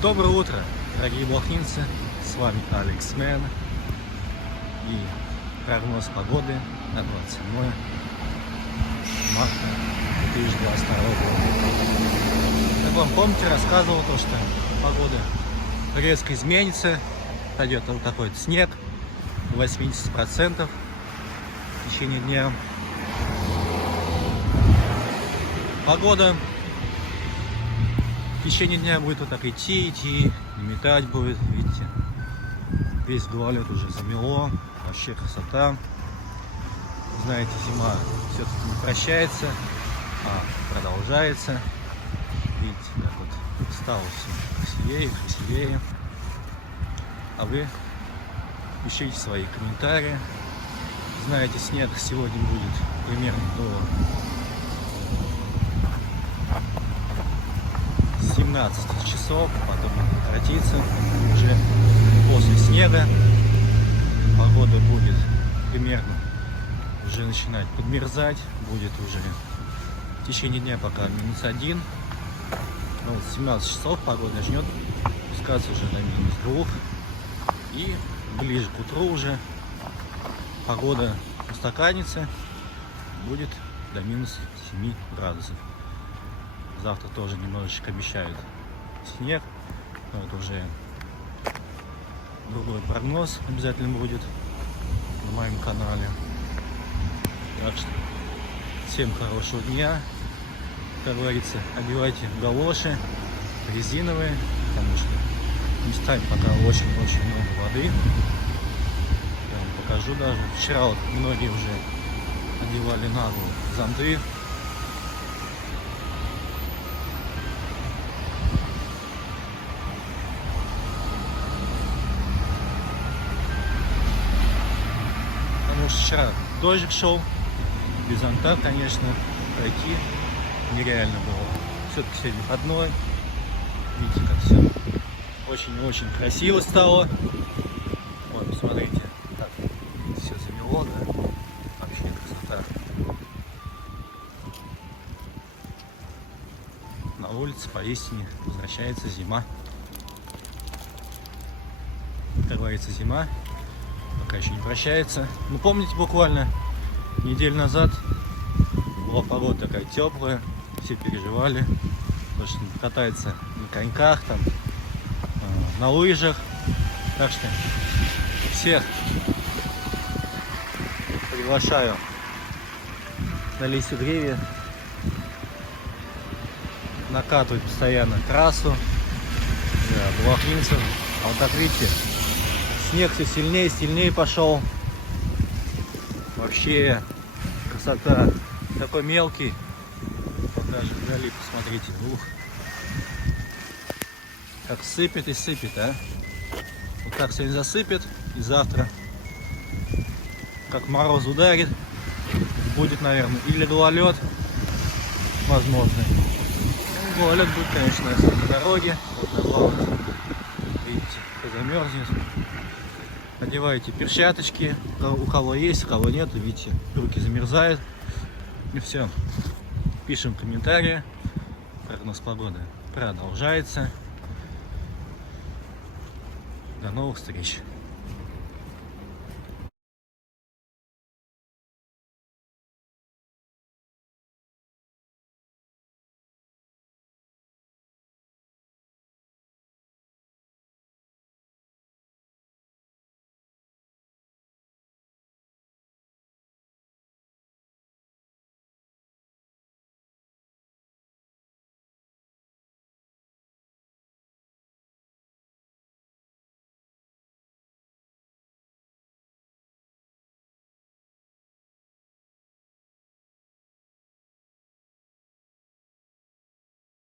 Доброе утро, дорогие блохинцы, с вами Алекс Мэн и прогноз погоды на 27 марта 2022 года. Как вам помните, рассказывал то, что погода резко изменится, пойдет вот такой вот снег 80% в течение дня. Погода в течение дня будет вот так идти, и метать будет, видите. Весь гололед уже замело, вообще красота. Знаете, зима все-таки не прощается, а продолжается. Видите, как вот стало все красивее, красивее. А вы пишите свои комментарии. Знаете, снег сегодня будет примерно до 17 часов, потом прекратится. Уже после снега погода будет примерно уже начинать подмерзать, будет уже в течение дня пока -1. Но вот 17 часов погода начнет спускаться уже на -2, и ближе к утру уже погода устаканится, будет до -7 градусов. Завтра тоже немножечко обещают снег, но это уже другой прогноз обязательно будет на моем канале. Так что всем хорошего дня. Как говорится, одевайте галоши резиновые, потому что местами пока очень-очень много воды. Я вам покажу даже. Вчера вот многие уже одевали на голову зонты. Вчера дождик шел, без зонта, конечно, пройти нереально было. Все-таки сегодня выходной. Видите, как все очень-очень красиво стало. Вот, посмотрите, как все замело, да? Вообще красота. На улице поистине возвращается зима. Как говорится, зима пока еще не прощается. Ну, помните, буквально неделю назад была погода такая теплая, все переживали, потому что катается на коньках, там, на лыжах. Так что всех приглашаю на листья деревья, накатывать постоянно трассу для блохинцев. А вот так, видите, снег все сильнее и сильнее пошел. Вообще красота. Такой мелкий. Покажем вдали, посмотрите. Ух. Как сыпет и сыпет, а. Вот так сегодня засыпет. И завтра, как мороз ударит, будет, наверное, или гололед, возможно. Ну, гололед будет, конечно, на дороге. Вот на главном. Видите, замерзнет. Одевайте перчаточки, у кого есть, у кого нет, видите, руки замерзают. И все. Пишем комментарии. Прогноз погоды продолжается. До новых встреч.